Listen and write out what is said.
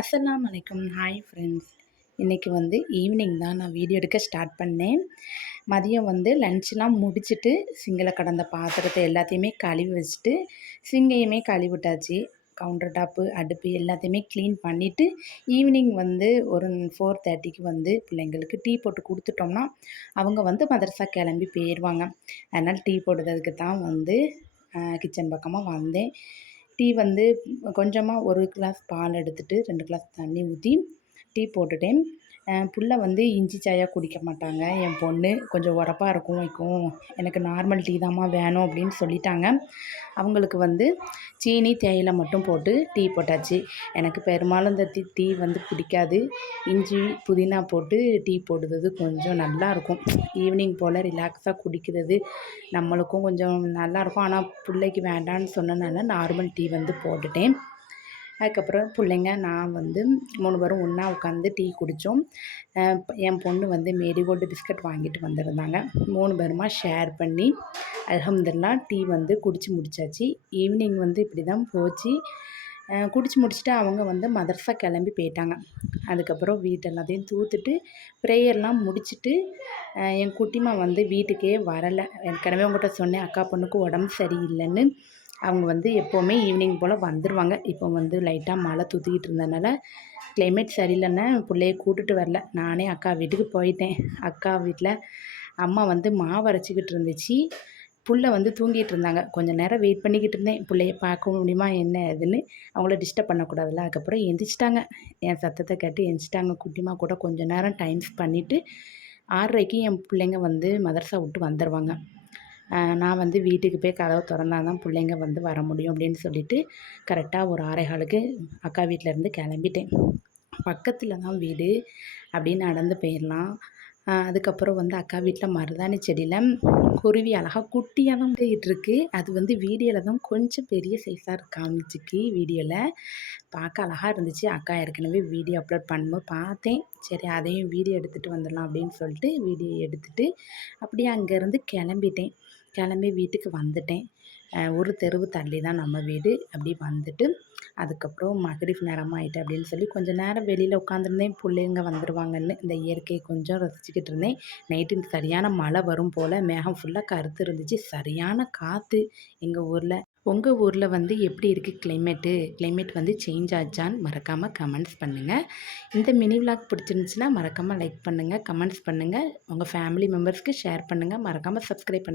அஸ்ஸலாமு அலைக்கும். Hi friends. இன்றைக்கி ஈவினிங் தான் நான் வீடியோ எடுக்க ஸ்டார்ட் பண்ணேன். மதியம் லன்ச்லாம் முடிச்சுட்டு சிங்கில் கடந்த பாத்திரத்தை எல்லாத்தையுமே கழுவி வச்சுட்டு சிங்கையுமே கழுவிட்டாச்சு. கவுண்டர் டாப்பு, அடுப்பு எல்லாத்தையுமே க்ளீன் பண்ணிவிட்டு ஈவினிங் ஒரு 4:30க்கு பிள்ளைங்களுக்கு டீ போட்டு கொடுத்துட்டோம்னா அவங்க மதரசா கிளம்பி போயிடுவாங்க. அதனால் டீ போடுறதுக்கு தான் கிச்சன் பக்கமாக வந்தேன். டீ கொஞ்சமாக 1 கிளாஸ் பால் எடுத்துகிட்டு 2 கிளாஸ் தண்ணி ஊற்றி டீ போட்டுட்டேன். புள்ள இஞ்சி சாயா குடிக்க மாட்டாங்க. என் பொண்ணு கொஞ்சம் உரப்பா வைக்கும், எனக்கு நார்மல் டீ தாம்மா வேணும் அப்படின்னு சொல்லிட்டாங்க. அவங்களுக்கு சீனி தேயிலை மட்டும் போட்டு டீ போட்டாச்சு. எனக்கு பெரும்பாலும் இந்த டீ பிடிக்காது. இஞ்சி புதினா போட்டு டீ போடுறது கொஞ்சம் நல்லாயிருக்கும். ஈவினிங் போல் ரிலாக்ஸாக குடிக்கிறது நம்மளுக்கும் கொஞ்சம் நல்லாயிருக்கும். ஆனால் பிள்ளைக்கு வேண்டான்னு சொன்னனால நார்மல் டீ போட்டுட்டேன். அதுக்கப்புறம் பிள்ளைங்க நான் 3 பேரும் ஒன்றா உட்காந்து டீ குடித்தோம். என் பொண்ணு மேரிகோல்டு பிஸ்கட் வாங்கிட்டு வந்திருந்தாங்க. 3 பேருமா ஷேர் பண்ணி அல்ஹம்துலில்லாஹ் டீ குடித்து முடித்தாச்சு. ஈவினிங் இப்படி தான் போச்சு. குடித்து முடிச்சுட்டு அவங்க மதரசா கிளம்பி போயிட்டாங்க. அதுக்கப்புறம் வீட்டு எல்லாத்தையும் தூத்துட்டு ப்ரேயர்லாம் முடிச்சுட்டு என் குட்டிமா வீட்டுக்கே வரலை. ஏற்கனவே உங்கள்கிட்ட சொன்னேன், அக்கா பொண்ணுக்கு உடம்பு சரியில்லைன்னு. அவங்க எப்போவுமே ஈவினிங் போல் வந்துடுவாங்க. இப்போ லைட்டாக மழை தூற்றிக்கிட்டு இருந்ததுனால கிளைமேட் சரியில்லைன்னு பிள்ளைய கூட்டிட்டு வரல. நானே அக்கா வீட்டுக்கு போயிட்டேன். அக்கா வீட்டில் அம்மா மாவு அரைச்சிக்கிட்டு இருந்துச்சு. புள்ள தூங்கிட்டு இருந்தாங்க. கொஞ்சம் நேரம் வெயிட் பண்ணிக்கிட்டு இருந்தேன், பிள்ளைய பார்க்க முடியுமா என்ன ஏதுன்னு. அவங்கள டிஸ்டர்ப் பண்ணக்கூடாதுல்ல. அதுக்கப்புறம் எந்திரிச்சிட்டாங்க. என் சத்தத்தை கேட்டு எந்திரிச்சிட்டாங்க. குட்டிமா கூட கொஞ்சம் நேரம் டைம் பண்ணிவிட்டு 6:30க்கு என் பிள்ளைங்க மதரசா விட்டு வந்துடுவாங்க. நான் வீட்டுக்கு போய் கதவை திறந்தா தான் பிள்ளைங்க வர முடியும் அப்படின்னு சொல்லிவிட்டு கரெக்டாக ஒரு 6:15க்கு அக்கா வீட்டிலேருந்து கிளம்பிட்டேன். பக்கத்தில் தான் வீடு, அப்படின்னு நடந்து போயிடலாம். அதுக்கப்புறம் அக்கா வீட்டில் மருதாணி செடியில் குருவி அழகாக குட்டியாக தான் போயிட்டுருக்கு. அது வீடியோவில் தான் கொஞ்சம் பெரிய சைஸாக காமிச்சிக்கு. வீடியோவில் பார்க்க அழகாக இருந்துச்சு. அக்கா ஏற்கனவே வீடியோ அப்லோட் பண்ணும்போது பார்த்தேன். சரி அதையும் வீடியோ எடுத்துகிட்டு வந்துடலாம் அப்படின்னு சொல்லிட்டு வீடியோ எடுத்துகிட்டு அப்படியே அங்கேருந்து கிளம்பிட்டேன். கிளம்பி வீட்டுக்கு வந்துட்டேன். ஒரு தெருவு தள்ளி தான் நம்ம வீடு. அப்படி வந்துட்டு அதுக்கப்புறம் மகரிப் நேரமாக ஆகிட்டு அப்படின்னு சொல்லி கொஞ்சம் நேரம் வெளியில் உட்காந்துருந்தேன். பிள்ளைங்க வந்துடுவாங்கன்னு இந்த இயற்கையை கொஞ்சம் ரசிச்சுக்கிட்டு இருந்தேன். நைட்டு சரியான மழை வரும் போல் மேகம் ஃபுல்லாக கருத்து இருந்துச்சு. சரியான காற்று எங்கள் ஊரில். உங்கள் ஊரில் எப்படி இருக்குது கிளைமேட் சேஞ்ச் ஆச்சான்னு மறக்காமல் கமெண்ட்ஸ் பண்ணுங்கள். இந்த மினி விலாக் பிடிச்சிருந்துச்சுன்னா மறக்காமல் லைக் பண்ணுங்கள், கமெண்ட்ஸ் பண்ணுங்கள். உங்கள் ஃபேமிலி மெம்பர்ஸ்க்கு ஷேர் பண்ணுங்கள். மறக்காமல் சப்ஸ்கிரைப் பண்ணுங்கள்.